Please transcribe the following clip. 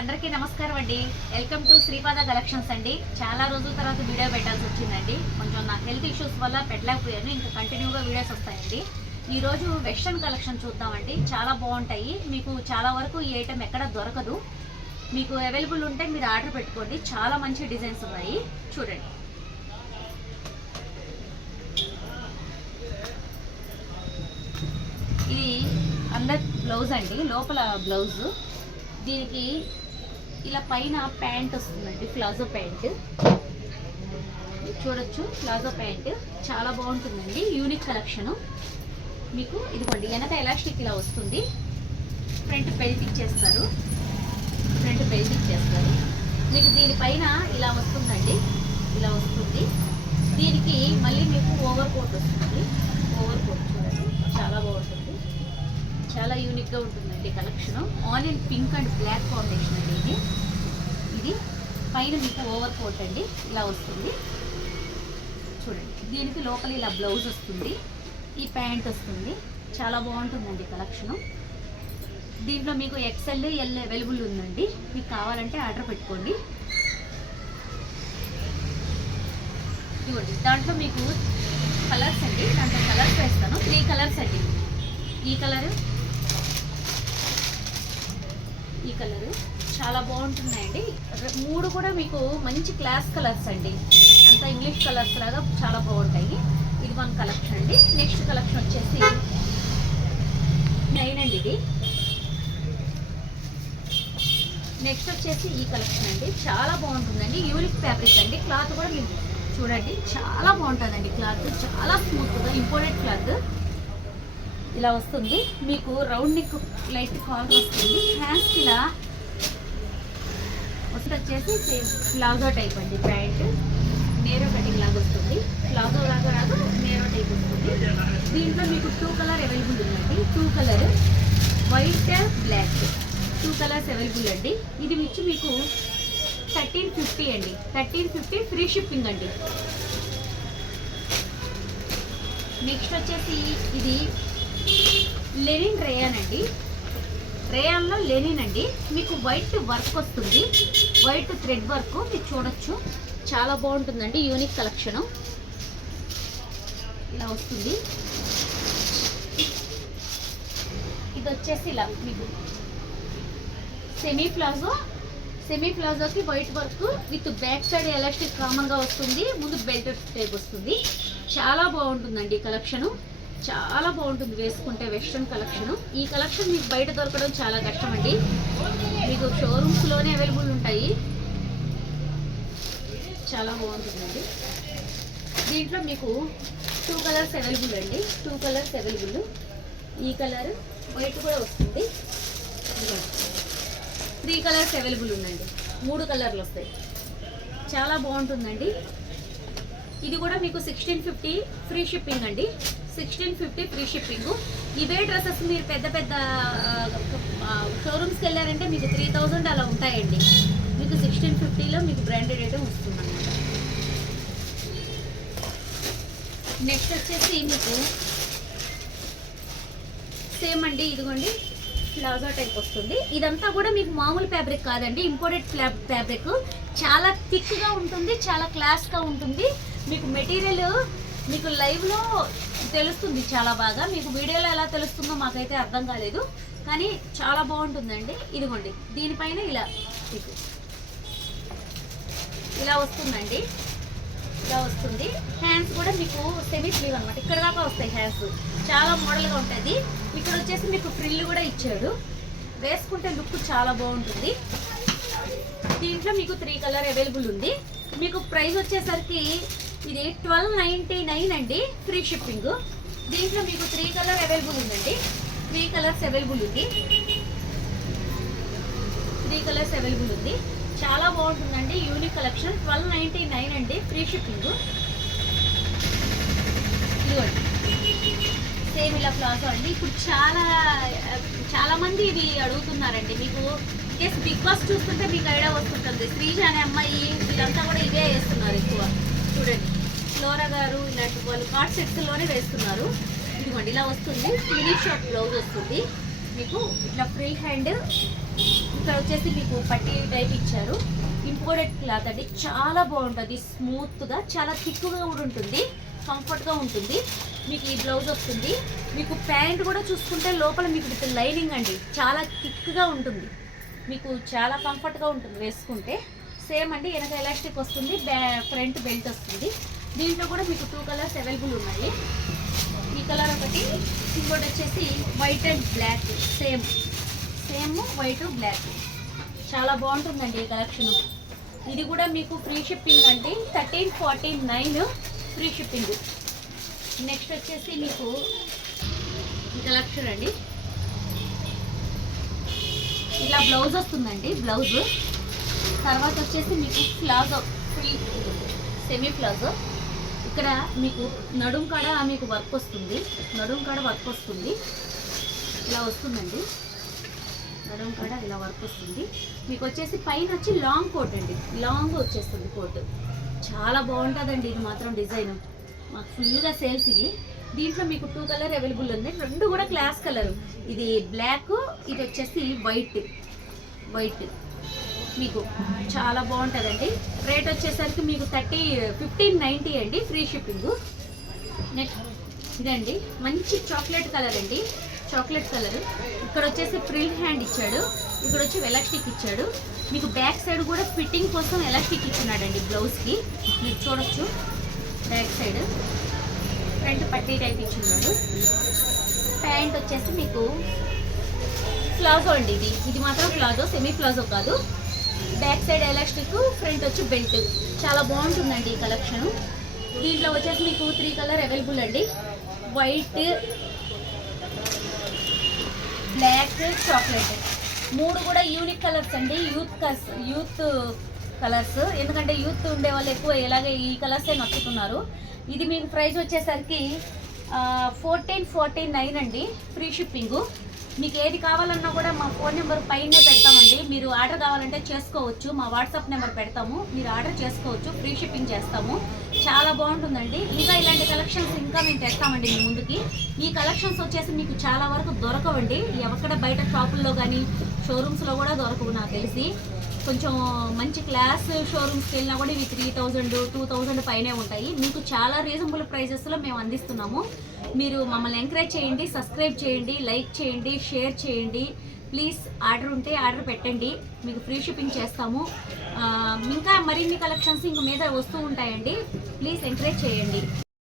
అందరికీ నమస్కారం అండి. వెల్కమ్ టు శ్రీపాద కలెక్షన్స్ అండి. చాలా రోజుల తర్వాత వీడియో పెట్టాల్సి వచ్చిందండి. కొంచెం నా హెల్త్ ఇష్యూస్ వల్ల పెట్టలేకపోయాను. ఇంకా కంటిన్యూగా వీడియోస్ వస్తాయండి. ఈరోజు వెస్ట్రన్ కలెక్షన్ చూద్దామండి. చాలా బాగుంటాయి. మీకు చాలా వరకు ఈ ఐటమ్ ఎక్కడ దొరకదు. మీకు అవైలబుల్ ఉంటే మీరు ఆర్డర్ పెట్టుకోండి. చాలా మంచి డిజైన్స్ ఉన్నాయి, చూడండి. ఇది అండర్ బ్లౌజ్ అండి, లోపల బ్లౌజ్. దీనికి ఇలా పైన ప్యాంట్ వస్తుందండి, ప్లాజో ప్యాంట్ చూడొచ్చు. ప్లాజో ప్యాంట్ చాలా బాగుంటుందండి, యూనిక్ కలెక్షను. మీకు ఇదిగోండి, వెనక ఎలాస్టిక్ ఇలా వస్తుంది. ఫ్రంట్ బెల్ట్ ఇచ్చేస్తారు, మీకు దీనిపైన ఇలా వస్తుందండి, ఇలా వస్తుంది. దీనికి మళ్ళీ మీకు ఓవర్ కోట్ వస్తుంది. ఓవర్ కోట్ చూడండి, చాలా బాగుంటుంది, చాలా యూనిక్గా ఉంటుందండి collection. Onion pink and black combination అండి. ఇది పైన మీకు ఓవర్ కోట్ అండి, ఇలా వస్తుంది చూడండి. దీనికి లోపల ఇలా బ్లౌజ్ వస్తుంది, ఈ ప్యాంట్ వస్తుంది. చాలా బాగుంటుందండి కలెక్షను. దీంట్లో మీకు ఎక్స్ఎల్, ఎల్ అవైలబుల్ ఉందండి. మీకు కావాలంటే ఆర్డర్ పెట్టుకోండి. ఇవ్వండి, దాంట్లో మీకు కలర్స్ అండి, దాంట్లో కలర్స్ వేస్తాను. 3 కలర్స్ అండి. ఈ కలరు, ఈ కలరు చాలా బాగుంటున్నాయండి. 3 కూడా మీకు మంచి క్లాస్ కలర్స్ అండి. అంత ఇంగ్లీష్ కలర్స్ లాగా చాలా బాగుంటాయి. ఇది 1 కలెక్షన్ అండి. నెక్స్ట్ కలెక్షన్ వచ్చేసి 9 అండి. ఇది నెక్స్ట్ వచ్చేసి ఈ కలెక్షన్ అండి. చాలా బాగుంటుందండి, యూనిక్ ఫ్యాబ్రిక్ అండి. క్లాత్ కూడా మీరు చూడండి, చాలా బాగుంటుందండి. క్లాత్ చాలా స్మూత్గా, ఇంపోర్టెడ్ క్లాత్ ఇలా వస్తుంది. మీకు రౌండ్ నెక్ లైట్ కాలర్ వస్తుంది. హ్యాండ్స్కి ఇలా వచ్చేసి ప్లాజో టైప్ అండి. ప్యాంట్ నేరో కటింగ్ లాగా వస్తుంది, ప్లాజో లాగా రాదు, నేరో టైప్ వస్తుంది. దీంట్లో మీకు 2 కలర్ అవైలబుల్ ఉందండి. 2 colour, white black, 2 colours available అండి. ఇది వచ్చి మీకు 1350 అండి. 1350 ఫ్రీ షిప్పింగ్ అండి. నెక్స్ట్ వచ్చేసి ఇది లెనిన్ రేయాన్ అండి. రేయాన్లో లెనిన్ అండి. మీకు వైట్ వర్క్ వస్తుంది, వైట్ థ్రెడ్ వర్క్ మీరు చూడొచ్చు. చాలా బాగుంటుందండి, యూనిక్ కలెక్షను. ఇలా వస్తుంది. ఇది వచ్చేసి ఇలా మీకు సెమీ ప్లాజోకి white work with back side elastic కామన్గా వస్తుంది. ముందు బెల్ట్ టైప్ వస్తుంది. చాలా బాగుంటుందండి కలెక్షను. చాలా బాగుంటుంది వేసుకుంటే, వెస్ట్రన్ కలెక్షను. ఈ కలెక్షన్ మీకు బయట దొరకడం చాలా కష్టం అండి. మీకు షోరూమ్స్లోనే అవైలబుల్ ఉంటాయి. చాలా బాగుంటుందండి. దీంట్లో మీకు 2 కలర్స్ అవైలబుల్ అండి. 2 కలర్స్ అవైలబుల్. ఈ కలర్ వైట్ కూడా వస్తుంది. 3 కలర్స్ అవైలబుల్ ఉందండి. 3 కలర్లు వస్తాయి. చాలా బాగుంటుందండి. ఇది కూడా మీకు 1650 ఫ్రీ షిప్పింగ్ అండి. 1650 ఫ్రీ షిప్పింగ్. ఇవే డ్రెస్సెస్ మీరు పెద్ద పెద్ద షోరూమ్స్కి వెళ్ళారంటే మీకు 3000 అలా ఉంటాయండి. మీకు 1650లో మీకు బ్రాండెడ్ ఐటమ్ వస్తుంది అన్నమాట. నెక్స్ట్ వచ్చేసి మీకు సేమ్ అండి. ఇదిగోండి, ప్లాజో టైప్ వస్తుంది. ఇదంతా కూడా మీకు మామూలు ఫ్యాబ్రిక్ కాదండి, ఇంపోర్టెడ్ ఫ్యాబ్రిక్. చాలా థిక్గా ఉంటుంది, చాలా క్లాస్గా ఉంటుంది. మీకు మెటీరియల్ మీకు లైవ్లో తెలుస్తుంది చాలా బాగా. మీకు వీడియోలో ఎలా తెలుస్తుందో మాకైతే అర్థం కాలేదు, కానీ చాలా బాగుంటుందండి. ఇదిగోండి, దీనిపైన ఇలా మీకు ఇలా వస్తుందండి, ఇలా వస్తుంది. హ్యాండ్స్ కూడా మీకు సెమీ స్లీవ్ అనమాట, ఇక్కడ దాకా వస్తాయి హ్యాండ్స్. చాలా మోడల్గా ఉంటుంది. ఇక్కడ వచ్చేసి మీకు ఫ్రిల్ కూడా ఇచ్చాడు. వేసుకుంటే లుక్ చాలా బాగుంటుంది. దీంట్లో మీకు 3 కలర్ అవైలబుల్ ఉంది. మీకు ప్రైస్ వచ్చేసరికి ఇది 1299 అండి, ఫ్రీ షిప్పింగ్. దీంట్లో మీకు 3 కలర్ అవైలబుల్ ఉందండి. 3 కలర్స్ అవైలబుల్ ఉంది. 3 కలర్స్ అవైలబుల్ ఉంది. చాలా బాగుంటుందండి, యూనిక్ కలెక్షన్. 1299 అండి, ఫ్రీ షిప్పింగ్. ఇదిగోండి, సేమ్ ఇలా ప్లాజో అండి. ఇప్పుడు చాలా మంది ఇది అడుగుతున్నారండి. మీకు కేసు బిగ్ బాస్ చూస్తుంటే మీకు ఐడియా వస్తుంటుంది. శ్రీజ అనే అమ్మాయి వీళ్ళంతా కూడా ఇవే వేస్తున్నారు ఎక్కువ. చూడండి, ఫ్లోరా గారు ఇలాంటి వాళ్ళు కార్డ్ సెట్స్లోనే వేస్తున్నారు. ఇదిగోండి, ఇలా వస్తుంది. ఫినిష్ ఆఫ్ బ్లౌజ్ వస్తుంది మీకు. ఇట్లా ఫ్రీ హ్యాండ్ ఇక్కడ వచ్చేసి మీకు పట్టీ టైప్ ఇచ్చారు. ఇంపోర్టెడ్ క్లాత్ అండి, చాలా బాగుంటుంది. స్మూత్గా, చాలా థిక్గా కూడా ఉంటుంది, కంఫర్ట్గా ఉంటుంది. మీకు ఈ బ్లౌజ్ వస్తుంది. మీకు ప్యాంట్ కూడా చూసుకుంటే లోపల మీకు విత్ లైనింగ్ అండి, చాలా థిక్గా ఉంటుంది. మీకు చాలా కంఫర్ట్గా ఉంటుంది వేసుకుంటే. సేమ్ అండి, వెనక ఎలాస్టిక్ వస్తుంది, ఫ్రంట్ బెల్ట్ వస్తుంది. దీంట్లో కూడా మీకు 2 కలర్స్ అవైలబుల్ ఉన్నాయి. ఈ కలర్ ఒకటి, ఇంకోటి వచ్చేసి white and black. Same white black, చాలా బాగుంటుందండి ఈ కలెక్షన్. ఇది కూడా మీకు ఫ్రీ షిప్పింగ్ అండి, 1349 ఫ్రీ షిప్పింగ్. నెక్స్ట్ వచ్చేసి మీకు ఈ కలెక్షన్ అండి, ఇలా బ్లౌజ్ వస్తుందండి. బ్లౌజ్ తర్వాత వచ్చేసి మీకు ప్లాజో, ఫుల్ సెమీ ప్లాజో. ఇక్కడ మీకు నడుం కాడ మీకు వర్క్ వస్తుంది, నడుం కాడ వర్క్ వస్తుంది, ఇలా వస్తుందండి. నడుం కాడ ఇలా వర్క్ వస్తుంది. మీకు వచ్చేసి పైన వచ్చి లాంగ్ కోట్ అండి, లాంగ్ వచ్చేస్తుంది కోట్. చాలా బాగుంటుందండి ఇది మాత్రం. డిజైన్ మాకు ఫుల్గా సేల్స్ ఇది. దీంట్లో మీకు 2 కలర్ అవైలబుల్ ఉంది, 2 కూడా క్లాస్ కలర్. ఇది బ్లాక్, ఇది వచ్చేసి వైట్. మీకు చాలా బాగుంటుందండి. రేట్ వచ్చేసరికి మీకు 1590 అండి, ఫ్రీ షిప్పింగ్. నెక్స్ట్ ఇదండి, మంచి చాక్లెట్ కలర్ అండి, చాక్లెట్ కలర్. ఇక్కడ వచ్చేసి ఫ్రిల్ హ్యాండ్ ఇచ్చాడు, ఇక్కడ వచ్చి ఎలాస్టిక్ ఇచ్చాడు. మీకు బ్యాక్ సైడ్ కూడా ఫిట్టింగ్ కోసం ఎలాస్టిక్ ఇచ్చినాడండి బ్లౌజ్కి, మీరు చూడొచ్చు. బ్యాక్ సైడ్ ఫ్రంట్ పట్టీ టైప్ ఇచ్చిన్నాడు. ప్యాంట్ వచ్చేసి మీకు ప్లాజో అండి, ఇది మాత్రం ప్లాజో, సెమీ ప్లాజో కాదు. బ్యాక్ సైడ్ ఎలాస్టిక్, ఫ్రంట్ వచ్చి బెల్ట్. చాలా బాగుంటుందండి ఈ కలెక్షన్. దీంట్లో వచ్చేసి మీకు 3 కలర్ అవైలబుల్ అండి, వైట్, బ్లాక్, చాక్లెట్. 3 కూడా యూనిక్ కలర్స్ అండి, యూత్ కలర్స్. ఎందుకంటే యూత్ ఉండే వాళ్ళు ఎక్కువ ఇలాగే ఈ కలర్సే నచ్చుతున్నారు. ఇది మీకు ప్రైస్ వచ్చేసరికి 1449 అండి, ఫ్రీ షిప్పింగు. మీకు ఏది కావాలన్నా కూడా మా ఫోన్ నెంబర్ పైనే పెడతామండి. మీరు ఆర్డర్ కావాలంటే చేసుకోవచ్చు, మా వాట్సాప్ నెంబర్ పెడతాము, మీరు ఆర్డర్ చేసుకోవచ్చు, ఫ్రీ షిప్పింగ్ చేస్తాము. చాలా బాగుంటుందండి. ఇంకా ఇలాంటి కలెక్షన్స్ ఇంకా మేము తెస్తామండి మీ ముందుకి. ఈ కలెక్షన్స్ వచ్చేసి మీకు చాలా వరకు దొరకవండి, ఎక్కడ బయట షాపుల్లో కానీ షోరూమ్స్లో కూడా దొరకవు నాకు తెలిసి. కొంచెం మంచి క్లాస్ షోరూమ్స్కి వెళ్ళినా కూడా ఇవి 3000, 2000 పైనే ఉంటాయి. మీకు చాలా రీజనబుల్ ప్రైజెస్లో మేము అందిస్తున్నాము. మీరు మమ్మల్ని ఎంకరేజ్ చేయండి, సబ్స్క్రైబ్ చేయండి, లైక్ చేయండి, షేర్ చేయండి. ప్లీజ్ ఆర్డర్ ఉంటే ఆర్డర్ పెట్టండి, మీకు ఫ్రీ షిప్పింగ్ చేస్తాము. ఇంకా మరిన్ని కలెక్షన్స్ ఇంక మీద వస్తూ ఉంటాయండి. ప్లీజ్ ఎంకరేజ్ చేయండి.